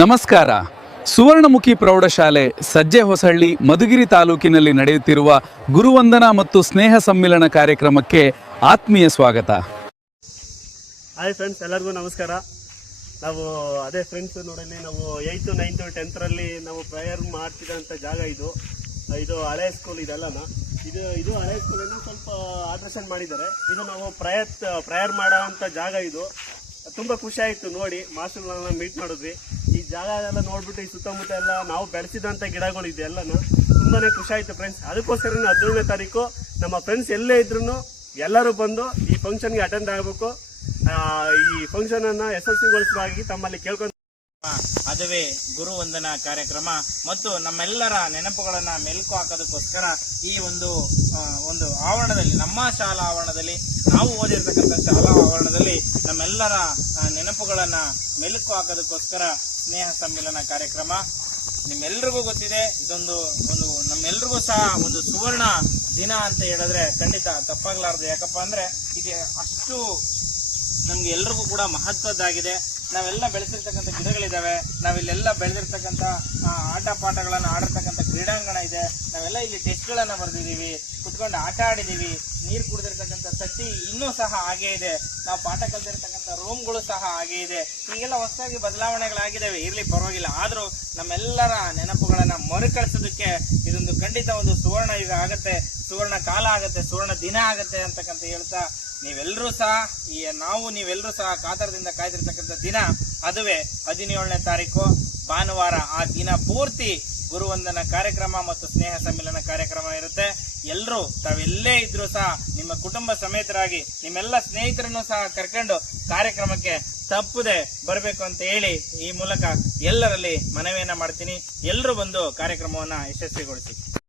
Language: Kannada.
ನಮಸ್ಕಾರ. ಸುವರ್ಣಮುಖಿ ಪ್ರೌಢಶಾಲೆ ಸಜ್ಜೆ ಹೊಸಳ್ಳಿ ಮಧುಗಿರಿ ತಾಲೂಕಿನಲ್ಲಿ ನಡೆಯುತ್ತಿರುವ ಗುರುವಂದನಾ ಮತ್ತು ಸ್ನೇಹ ಸಮ್ಮಿಲನ ಕಾರ್ಯಕ್ರಮಕ್ಕೆ ಆತ್ಮೀಯ ಸ್ವಾಗತ. ಹಾಯ್ ಫ್ರೆಂಡ್ಸ್, ಎಲ್ಲರಿಗೂ ನಮಸ್ಕಾರ. ನಾವು ಅದೇ ಫ್ರೆಂಡ್ಸ್ ನೋಡಲಿ, ನಾವು 8th 9th 10th ನಾವು ಪ್ರೇಯರ್ ಮಾಡ್ತಿದ್ದಂಥ ಜಾಗ ಇದು ಹಳೆ ಸ್ಕೂಲ್ ಇದೆಲ್ಲನ. ಇದು ಹಳೆ ಸ್ಕೂಲನ್ನು ಸ್ವಲ್ಪ ಆಲ್ಟ್ರೇಷನ್ ಮಾಡಿದ್ದಾರೆ. ಇದು ನಾವು ಪ್ರೇಯರ್ ಮಾಡೋ ಅಂಥ ಜಾಗ. ಇದು ತುಂಬ ಖುಷಿ ಆಯಿತು ನೋಡಿ, ಮಾಸ್ಟರ್ಗಳನ್ನ ಮೀಟ್ ಮಾಡಿದ್ವಿ. ಈ ಜಾಗ ಎಲ್ಲ ನೋಡ್ಬಿಟ್ಟು ಈ ಸುತ್ತಮುತ್ತ ಎಲ್ಲ ನಾವು ಬೆಳೆಸಿದಂಥ ಗಿಡಗಳು ಇದೆ ಎಲ್ಲನೂ ತುಂಬಾ ಖುಷಿ ಆಯಿತು ಫ್ರೆಂಡ್ಸ್. ಅದಕ್ಕೋಸ್ಕರ 17ನೇ ತಾರೀಕು ನಮ್ಮ ಫ್ರೆಂಡ್ಸ್ ಎಲ್ಲೇ ಇದ್ರೂ ಎಲ್ಲರೂ ಬಂದು ಈ ಫಂಕ್ಷನ್ಗೆ ಅಟೆಂಡ್ ಆಗಬೇಕು. ಈ ಫಂಕ್ಷನ್ ಅನ್ನ ಯಶಸ್ವಿಗೊಳಿಸುವಾಗಿ ತಮ್ಮಲ್ಲಿ ಕೇಳ್ಕೊಂಡು, ಅದುವೇ ಗುರು ವಂದನಾ ಕಾರ್ಯಕ್ರಮ ಮತ್ತು ನಮ್ಮೆಲ್ಲರ ನೆನಪುಗಳನ್ನ ಮೆಲುಕು ಹಾಕೋದಕ್ಕೋಸ್ಕರ ಈ ಒಂದು ಆವರಣದಲ್ಲಿ, ನಮ್ಮ ಶಾಲಾ ಆವರಣದಲ್ಲಿ, ನಾವು ಓದಿರ್ತಕ್ಕಂಥ ಶಾಲಾ ಆವರಣದಲ್ಲಿ ನಮ್ಮೆಲ್ಲರ ನೆನಪುಗಳನ್ನ ಮೆಲುಕು ಹಾಕೋದಕ್ಕೋಸ್ಕರ ಸ್ನೇಹ ಸಮ್ಮಿಲನ ಕಾರ್ಯಕ್ರಮ. ನಿಮ್ಮೆಲ್ರಿಗೂ ಗೊತ್ತಿದೆ, ಇದೊಂದು ನಮ್ಮೆಲ್ರಿಗೂ ಸಹ ಒಂದು ಸುವರ್ಣ ದಿನ ಅಂತ ಹೇಳಿದ್ರೆ ಖಂಡಿತ ತಪ್ಪಾಗ್ಲಾರ್ದು. ಯಾಕಪ್ಪ ಅಂದ್ರೆ ಇದು ಅಷ್ಟು ನಮ್ಗೆ ಎಲ್ರಿಗೂ ಕೂಡ ಮಹತ್ವದ್ದಾಗಿದೆ. ನಾವೆಲ್ಲ ಬೆಳೆಸಿರ್ತಕ್ಕಂಥ ಗಿಡಗಳಿದಾವೆ, ನಾವಿಲ್ಲೆಲ್ಲ ಬೆಳೆದಿರ್ತಕ್ಕಂಥ ಆಟ ಪಾಠಗಳನ್ನ ಆಡಿರ್ತಕ್ಕಂಥ ಕ್ರೀಡಾಂಗಣ ಇದೆ. ನಾವೆಲ್ಲ ಇಲ್ಲಿ ಟೆಸ್ಟ್ಗಳನ್ನ ಬರೆದಿದ್ದೀವಿ, ಕುತ್ಕೊಂಡು ಆಟ ಆಡಿದೀವಿ, ನೀರು ಕುಡಿದಿರ್ತಕ್ಕಂಥ ತಟ್ಟಿ ಇನ್ನೂ ಸಹ ಹಾಗೇ ಇದೆ. ನಾವು ಪಾಠ ಕಲ್ತಿರ್ತಕ್ಕಂಥ ರೂಮ್ಗಳು ಸಹ ಹಾಗೇ ಇದೆ. ಈಗೆಲ್ಲ ಹೊಸದಾಗಿ ಬದಲಾವಣೆಗಳಾಗಿದ್ದಾವೆ, ಇರ್ಲಿ ಪರವಾಗಿಲ್ಲ. ಆದ್ರೂ ನಮ್ಮೆಲ್ಲರ ನೆನಪುಗಳನ್ನ ಮರುಕಳಿಸೋದಕ್ಕೆ ಇದೊಂದು ಖಂಡಿತ ಒಂದು ಸುವರ್ಣ ಯುಗ ಆಗತ್ತೆ, ಸುವರ್ಣ ಕಾಲ ಆಗತ್ತೆ, ಸುವರ್ಣ ದಿನ ಆಗತ್ತೆ ಅಂತಕ್ಕಂಥ ಹೇಳ್ತಾ, ನೀವೆಲ್ಲರೂ ಸಹ ಕಾತರದಿಂದ ಕಾಯ್ದಿರ್ತಕ್ಕಂಥ ದಿನ ಅದುವೇ 17ನೇ ತಾರೀಕು ಭಾನುವಾರ. ಆ ದಿನ ಪೂರ್ತಿ ಗುರುವಂದನ ಕಾರ್ಯಕ್ರಮ ಮತ್ತು ಸ್ನೇಹ ಸಮ್ಮಿಲನ ಕಾರ್ಯಕ್ರಮ ಇರುತ್ತೆ. ಎಲ್ಲರೂ ತಾವೆಲ್ಲೇ ಇದ್ರೂ ಸಹ ನಿಮ್ಮ ಕುಟುಂಬ ಸಮೇತರಾಗಿ ನಿಮ್ಮೆಲ್ಲ ಸ್ನೇಹಿತರನ್ನು ಸಹ ಕರ್ಕೊಂಡು ಕಾರ್ಯಕ್ರಮಕ್ಕೆ ತಪ್ಪದೆ ಬರಬೇಕು ಅಂತ ಹೇಳಿ ಈ ಮೂಲಕ ಎಲ್ಲರಲ್ಲಿ ಮನವಿಯನ್ನ ಮಾಡ್ತೀನಿ. ಎಲ್ಲರೂ ಬಂದು ಕಾರ್ಯಕ್ರಮವನ್ನ ಯಶಸ್ವಿಗೊಳಿಸಿ.